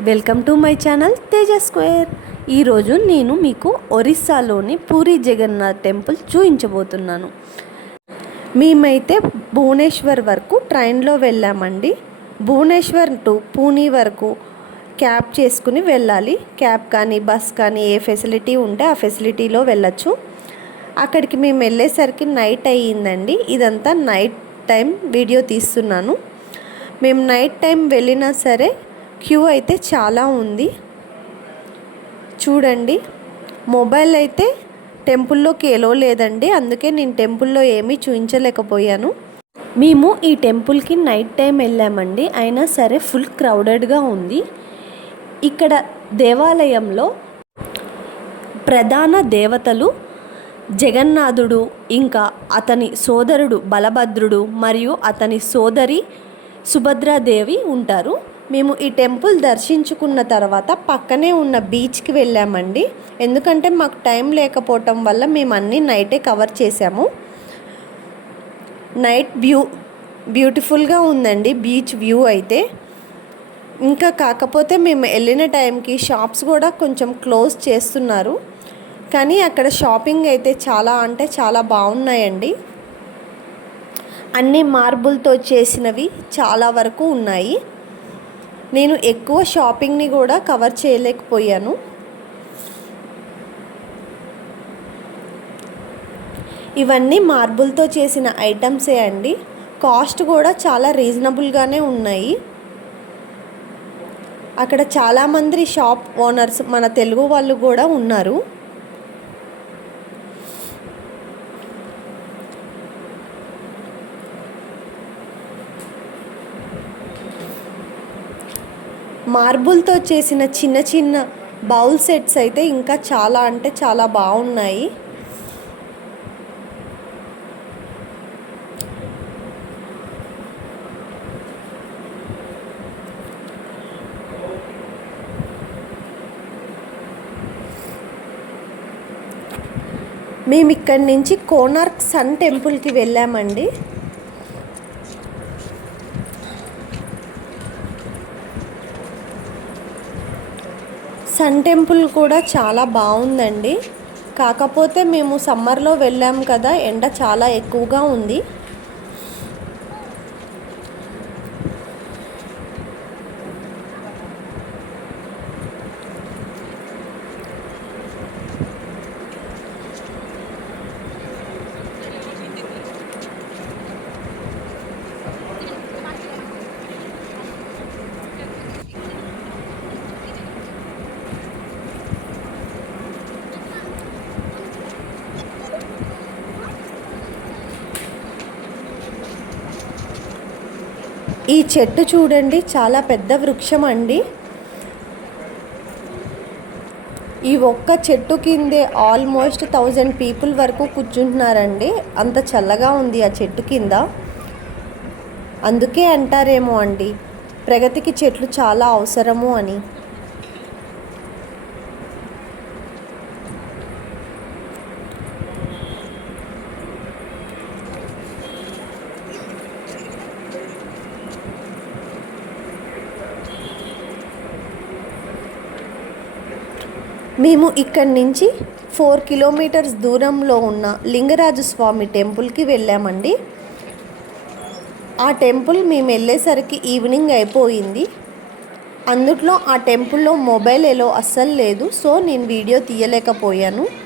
Welcome to my channel Teja square. ఈరోజు నేను మీకు ఒరిస్సాలోని పూరి జగన్నాథ్ టెంపుల్ చూపించబోతున్నాను మేమైతే భువనేశ్వర్ వరకు ట్రైన్లో వెళ్ళామండి. భువనేశ్వర్ టు పూణే వరకు క్యాబ్ చేసుకుని వెళ్ళాలి. క్యాబ్ కానీ బస్ కానీ ఏ ఫెసిలిటీ ఉంటే ఆ ఫెసిలిటీలో వెళ్ళచ్చు. అక్కడికి మేము వెళ్ళేసరికి నైట్ అయ్యిందండి. ఇదంతా నైట్ టైం వీడియో తీస్తున్నాను. మేము నైట్ టైం వెళ్ళినా సరే క్యూ అయితే చాలా ఉంది. చూడండి మొబైల్ అయితే టెంపుల్లోకి ఎలో లేదండి. అందుకే నేను టెంపుల్లో ఏమీ చూపించలేకపోయాను మేము ఈ టెంపుల్కి నైట్ టైం వెళ్ళామండి. అయినా సరే ఫుల్ క్రౌడెడ్గా ఉంది. ఇక్కడ దేవాలయంలో ప్రధాన దేవతలు జగన్నాథుడు ఇంకా అతని సోదరుడు బలభద్రుడు మరియు అతని సోదరి సుభద్రాదేవి ఉంటారు. మేము ఈ టెంపుల్ దర్శించుకున్న తర్వాత పక్కనే ఉన్న బీచ్కి వెళ్ళామండి. ఎందుకంటే మాకు టైం లేకపోవటం వల్ల మేము అన్నీ నైటే కవర్ చేసాము నైట్ వ్యూ బ్యూటిఫుల్గా ఉందండి బీచ్ వ్యూ అయితే. ఇంకా కాకపోతే మేము వెళ్ళిన టైంకి షాప్స్ కూడా కొంచెం క్లోజ్ చేస్తున్నారు. కానీ అక్కడ షాపింగ్ అయితే చాలా అంటే చాలా బాగున్నాయండి. అన్ని మార్బుల్తో చేసినవి చాలా వరకు ఉన్నాయి. నేను ఎక్కువ షాపింగ్ని కూడా కవర్ చేయలేకపోయాను. ఇవన్నీ మార్బుల్తో చేసిన ఐటమ్సే అండి. కాస్ట్ కూడా చాలా రీజనబుల్గానే ఉన్నాయి. అక్కడ చాలామంది షాప్ ఓనర్స్ మన తెలుగు వాళ్ళు కూడా ఉన్నారు. మార్బుల్తో చేసిన చిన్న చిన్న బౌల్ సెట్స్ అయితే ఇంకా చాలా అంటే చాలా బాగున్నాయి. మేము ఇక్కడి నుంచి కోనార్క్ సన్ టెంపుల్కి వెళ్ళామండి. సన్ టెంపుల్ కూడా చాలా బాగుందండి. కాకపోతే మేము సమ్మర్లో వెళ్ళాం కదా ఎండ చాలా ఎక్కువగా ఉంది. ఈ చెట్టు చూడండి చాలా పెద్ద వృక్షం అండి ఈ ఒక్క చెట్టు కిందే ఆల్మోస్ట్ థౌజండ్ పీపుల్ వరకు కూర్చుంటున్నారండి. అంత చల్లగా ఉంది ఆ చెట్టు కింద. అందుకే అంటారేమో అండి ప్రగతికి చెట్లు చాలా అవసరము అని. మేము ఇక్కడి నుంచి ఫోర్ కిలోమీటర్స్ దూరంలో ఉన్న లింగరాజు స్వామి టెంపుల్కి వెళ్ళామండి. ఆ టెంపుల్ మేము వెళ్ళేసరికి ఈవినింగ్ అయిపోయింది. అందుట్లో ఆ టెంపుల్లో మొబైల్ ఎలో అస్సలు లేదు. సో నేను వీడియో తీయలేకపోయాను.